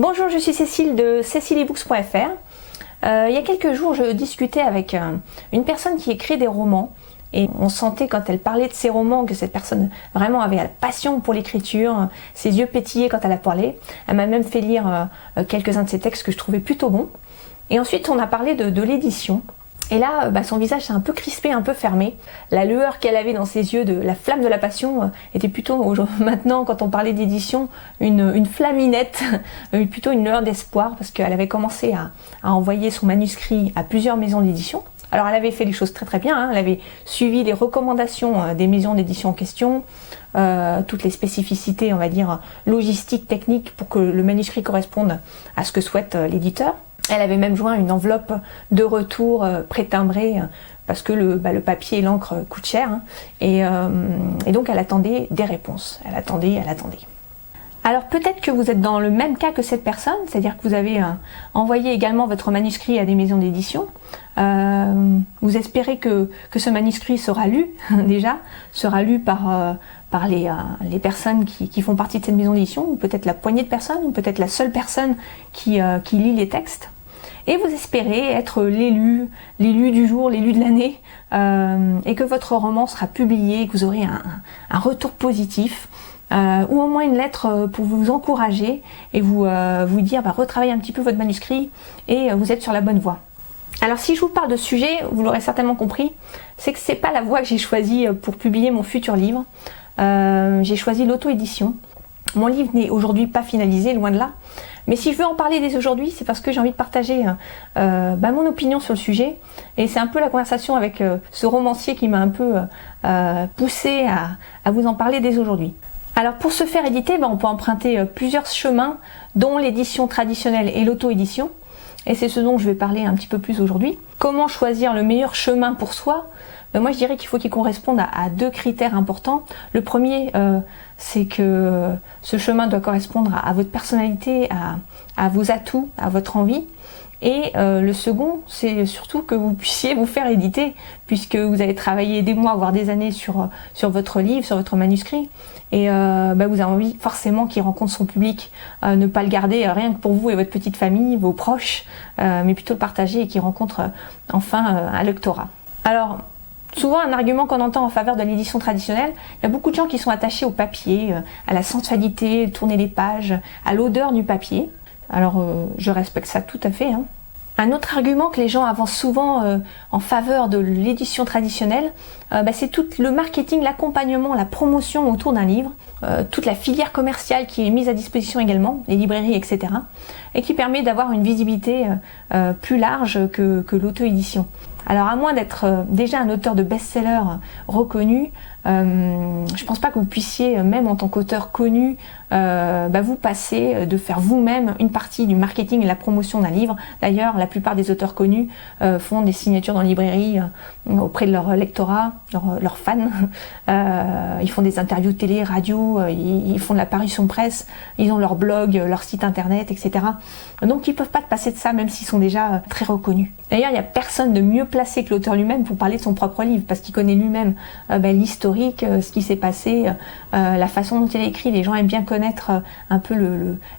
Bonjour, je suis Cécile de cecilebooks.fr. Il y a quelques jours, je discutais avec une personne qui écrit des romans et on sentait quand elle parlait de ses romans que cette personne vraiment avait la passion pour l'écriture, ses yeux pétillaient quand elle a parlé. Elle m'a même fait lire quelques-uns de ses textes que je trouvais plutôt bons. Et ensuite, on a parlé de l'édition. Et là, son visage s'est un peu crispé, un peu fermé. La lueur qu'elle avait dans ses yeux, la flamme de la passion, était plutôt, maintenant, quand on parlait d'édition, une flaminette, plutôt une lueur d'espoir, parce qu'elle avait commencé à envoyer son manuscrit à plusieurs maisons d'édition. Alors, elle avait fait les choses très très bien, hein. Elle avait suivi les recommandations des maisons d'édition en question, toutes les spécificités, on va dire, logistiques, techniques, pour que le manuscrit corresponde à ce que souhaite l'éditeur. Elle avait même joint une enveloppe de retour pré-timbrée parce que le papier et l'encre coûtent cher. Hein, et donc elle attendait des réponses. Elle attendait. Alors peut-être que vous êtes dans le même cas que cette personne, c'est-à-dire que vous avez envoyé également votre manuscrit à des maisons d'édition. Vous espérez que ce manuscrit sera lu déjà, sera lu par les personnes qui font partie de cette maison d'édition, ou peut-être la poignée de personnes, ou peut-être la seule personne qui lit les textes. Et vous espérez être l'élu du jour, l'élu de l'année, et que votre roman sera publié, que vous aurez un retour positif, ou au moins une lettre pour vous encourager et vous dire retravaillez un petit peu votre manuscrit et vous êtes sur la bonne voie. Alors si je vous parle de ce sujet, vous l'aurez certainement compris, c'est que c'est pas la voie que j'ai choisie pour publier mon futur livre. J'ai choisi l'auto-édition. Mon livre n'est aujourd'hui pas finalisé, loin de là. Mais si je veux en parler dès aujourd'hui, c'est parce que j'ai envie de partager mon opinion sur le sujet. Et c'est un peu la conversation avec ce romancier qui m'a un peu poussé à vous en parler dès aujourd'hui. Alors pour se faire éditer, on peut emprunter plusieurs chemins, dont l'édition traditionnelle et l'auto-édition. Et c'est ce dont je vais parler un petit peu plus aujourd'hui. Comment choisir le meilleur chemin pour soi ? Moi je dirais qu'il faut qu'il corresponde à deux critères importants. Le premier, c'est que ce chemin doit correspondre à votre personnalité, à vos atouts, à votre envie. Et le second, c'est surtout que vous puissiez vous faire éditer, puisque vous avez travaillé des mois, voire des années sur votre livre, sur votre manuscrit. Et vous avez envie forcément qu'il rencontre son public, ne pas le garder rien que pour vous et votre petite famille, vos proches, mais plutôt le partager et qu'il rencontre enfin un lectorat. Alors, souvent, un argument qu'on entend en faveur de l'édition traditionnelle, il y a beaucoup de gens qui sont attachés au papier, à la sensualité, tourner les pages, à l'odeur du papier. Alors, je respecte ça tout à fait. Hein. Un autre argument que les gens avancent souvent en faveur de l'édition traditionnelle, c'est tout le marketing, l'accompagnement, la promotion autour d'un livre, toute la filière commerciale qui est mise à disposition également, les librairies, etc. Et qui permet d'avoir une visibilité plus large que l'auto-édition. Alors à moins d'être déjà un auteur de best-seller reconnu, je pense pas que vous puissiez, même en tant qu'auteur connu, vous passer de faire vous-même une partie du marketing et la promotion d'un livre. D'ailleurs, la plupart des auteurs connus font des signatures dans les librairies auprès de leur lectorat, leurs fans. Ils font des interviews télé, radio, ils font de la parution presse, ils ont leur blog, leur site internet, etc. Donc ils peuvent pas passer de ça, même s'ils sont déjà très reconnus. D'ailleurs, il n'y a personne de mieux placé que l'auteur lui-même pour parler de son propre livre, parce qu'il connaît lui-même l'historique, ce qui s'est passé, la façon dont il a écrit. Les gens aiment bien connaître un peu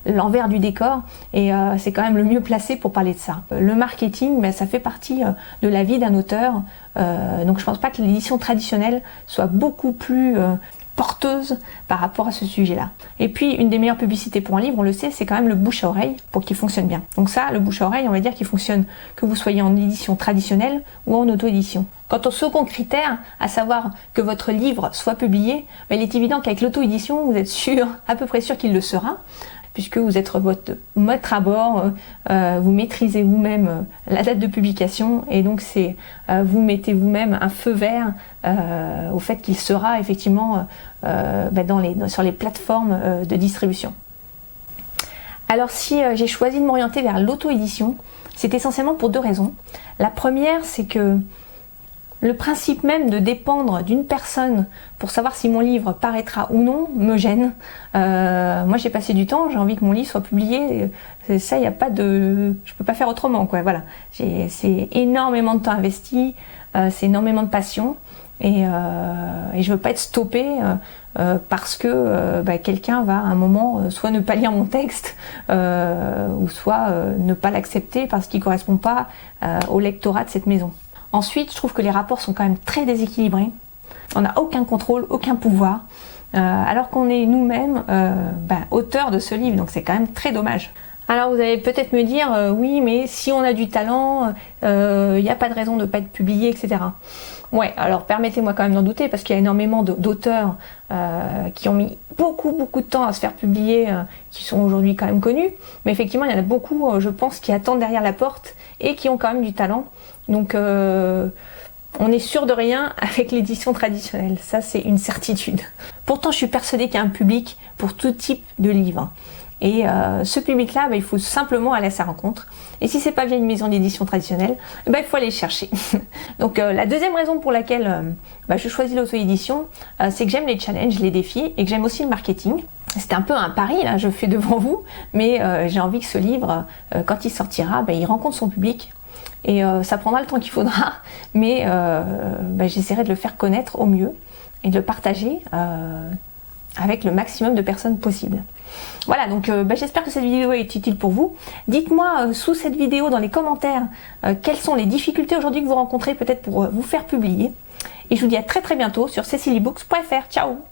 l'envers du décor, et c'est quand même le mieux placé pour parler de ça. Le marketing, ça fait partie de la vie d'un auteur, donc je pense pas que l'édition traditionnelle soit beaucoup plus porteuse par rapport à ce sujet-là. Et puis, une des meilleures publicités pour un livre, on le sait, c'est quand même le bouche à oreille pour qu'il fonctionne bien. Donc ça, le bouche à oreille, on va dire qu'il fonctionne que vous soyez en édition traditionnelle ou en auto-édition. Quant au second critère, à savoir que votre livre soit publié, il est évident qu'avec l'auto-édition, vous êtes sûr, à peu près sûr qu'il le sera, puisque vous êtes votre maître à bord, vous maîtrisez vous-même la date de publication, et donc vous mettez vous-même un feu vert au fait qu'il sera effectivement sur les plateformes de distribution. Alors si j'ai choisi de m'orienter vers l'auto-édition, c'est essentiellement pour deux raisons. La première, c'est que le principe même de dépendre d'une personne pour savoir si mon livre paraîtra ou non me gêne. Moi j'ai passé du temps, j'ai envie que mon livre soit publié. Ça, il n'y a pas de... Je peux pas faire autrement, quoi. Voilà. C'est énormément de temps investi, c'est énormément de passion. et je veux pas être stoppée parce que quelqu'un va à un moment soit ne pas lire mon texte ou soit ne pas l'accepter parce qu'il correspond pas au lectorat de cette maison. Ensuite, je trouve que les rapports sont quand même très déséquilibrés. On n'a aucun contrôle, aucun pouvoir, alors qu'on est nous-mêmes auteurs de ce livre, donc c'est quand même très dommage. Alors vous allez peut-être me dire, oui, mais si on a du talent, il n'y a pas de raison de ne pas être publié, etc. Ouais, alors permettez-moi quand même d'en douter, parce qu'il y a énormément d'auteurs qui ont mis beaucoup de temps à se faire publier, qui sont aujourd'hui quand même connus, mais effectivement il y en a beaucoup, je pense, qui attendent derrière la porte et qui ont quand même du talent. Donc on est sûr de rien avec l'édition traditionnelle, ça c'est une certitude. Pourtant je suis persuadée qu'il y a un public pour tout type de livres. Et ce public-là, il faut simplement aller à sa rencontre. Et si c'est pas via une maison d'édition traditionnelle, il faut aller chercher. Donc la deuxième raison pour laquelle je choisis l'auto-édition, c'est que j'aime les challenges, les défis, et que j'aime aussi le marketing. C'est un peu un pari, là, je fais devant vous, mais j'ai envie que ce livre, quand il sortira, il rencontre son public. Et ça prendra le temps qu'il faudra, mais j'essaierai de le faire connaître au mieux et de le partager avec le maximum de personnes possible. Voilà, donc j'espère que cette vidéo est utile pour vous. Dites-moi sous cette vidéo dans les commentaires quelles sont les difficultés aujourd'hui que vous rencontrez peut-être pour vous faire publier. Et je vous dis à très bientôt sur ceciliebooks.fr. Ciao!